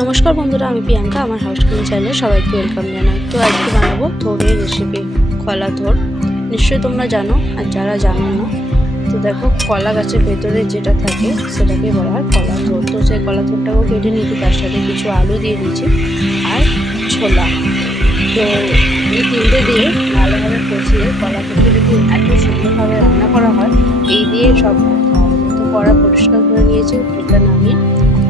নমস্কার বন্ধুরা, আমি প্রিয়াঙ্কা, আমার হাউস কিচেন চ্যানেলে সবাইকে ওয়েলকাম জানাই। তো আজকে বানাবো থোড়ের রেসিপি কলা থোড় নিশ্চয়ই তোমরা জানো, আর যারা জানো না, তো দেখো কলা গাছের ভেতরে যেটা থাকে, সেটাকে বলা হয় কলা থোড় তো সেই কলা থোড়টাকেও কেটে নিয়েছি, তার সাথে কিছু আলু দিয়ে দিয়েছি, আর ছোলা। তো এই তিনটে দিয়ে ভালোভাবে কষিয়ে কলা থোড়টা যদি এত সুন্দরভাবে রান্না করা হয়, এই দিয়ে সব, তো কড়া পরিষ্কার করে নিয়েছি এটা নামিয়ে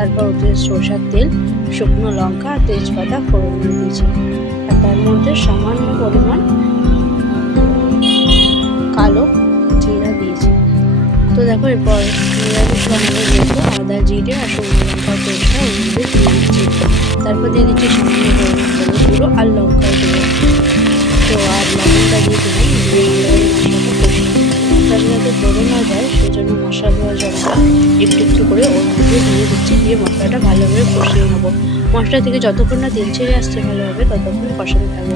তারপর ওতে সরষার তেল, শুকনো লঙ্কা আর তেজপাতা ফোড়ন দিয়ে দিয়েছি। আর তার মধ্যে সামান্য পরিমাণ কালো জিরা দিয়েছি। তো দেখো, এরপর নিরামিষ বানানো যেহেতু আদা জিরে আর শুকনো লঙ্কার পেস্টটা ওর মধ্যে দিয়ে দিচ্ছি তারপর দিয়ে দিচ্ছি সামান্য পরিমাণ গুঁড়ো আর লঙ্কা গুঁড়ো। তো আর লবণটা দিয়ে যাতে ধরে না যায় সেই জন্য মশলা দেওয়ার জলটা একটু একটু করে ওর মধ্যে দিয়ে দিচ্ছি, দিয়ে মশলাটা ভালোভাবে কষিয়ে নেব। মশলা থেকে যতক্ষণ না তেল ছেড়ে আসছে ভালোভাবে, ততক্ষণ কষাতে থাকব।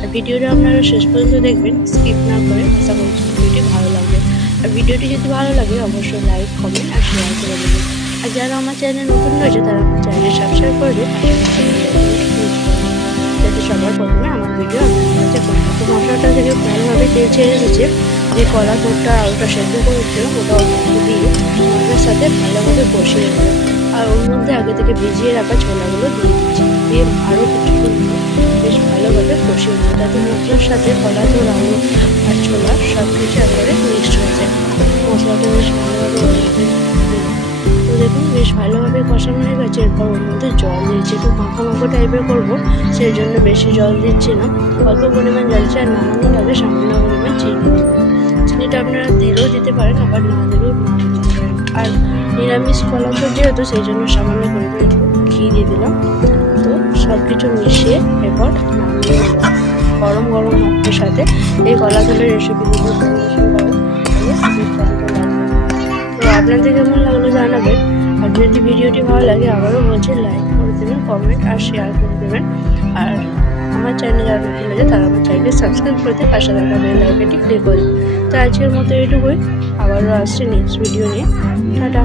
আর ভিডিওটা আপনারা শেষ পর্যন্ত দেখবেন, স্কিপ না করে, আশা করছি ভিডিওটি ভালো লাগবে। আর ভিডিওটি যদি ভালো লাগে, অবশ্যই লাইক, কমেন্ট আর শেয়ার করে দেবেন। আর যারা আমার চ্যানেল নতুন রয়েছে, তারা আমার চ্যানেল সাবস্ক্রাইব করে যাতে সবার প্রথমে আমার ভিডিও আপনার কাছে মশলাটা থেকে ভালোভাবে তেল ছেড়ে এসেছে যে কলা তোরটা ওটা সেদ্ধ করেছিলাম ওটা ওর মধ্যে দিয়ে মশলার সাথে ভালোভাবে কষিয়ে নেব। আর ওর মধ্যে আগে থেকে ভিজিয়ে রাখা ছোলাগুলো দিয়ে দিচ্ছি। দিয়ে আরও কিছুক্ষণ বেশ ভালোভাবে কষিয়ে নেব। যাতে মশলার সাথে কলা তোর আলু আর ছোলা সব কিছু একবারে মিক্সড হয়ে যায়। মশলাটা বেশ ভালোভাবে তো দেখুন, বেশ ভালোভাবে কষানো হয়ে গেছে। এরপর ওর মধ্যে জল দিয়েছি একটু মাখো মাখো টাইপের করব, সেই জন্য বেশি জল দিচ্ছি না। অল্প পরিমাণ জল দিচ্ছি আর নামানোর আগে সামান্য পরিমাণ চিনি আপনারা দিলেও দিতে পারেন, আবার না দিলেও আর নিরামিষ কলা তো যেহেতু, সেই জন্য সামান্য একটু ঘি দিয়ে দিলাম। তো সব কিছু মিশিয়ে এরপর গরম গরম ভাতের সাথে এই কলা তোলের রেসিপিগুলো করে তো আপনাদের কেমন লাগল জানাবেন। আর যদি ভিডিওটি ভালো লাগে, আবারও বলছি লাইক করে দেবেন কমেন্ট আর শেয়ার করে দেবেন। আর আমার চ্যানেল যারা নতুন লাগে তারা আমার চ্যানেলটি সাবস্ক্রাইব করতে পাশে থাকা বেল আইকনটি ক্লিক করে তো আজকের মতো এটুকুই আবারও আসছে নেক্সট ভিডিও নিয়ে। টাটা।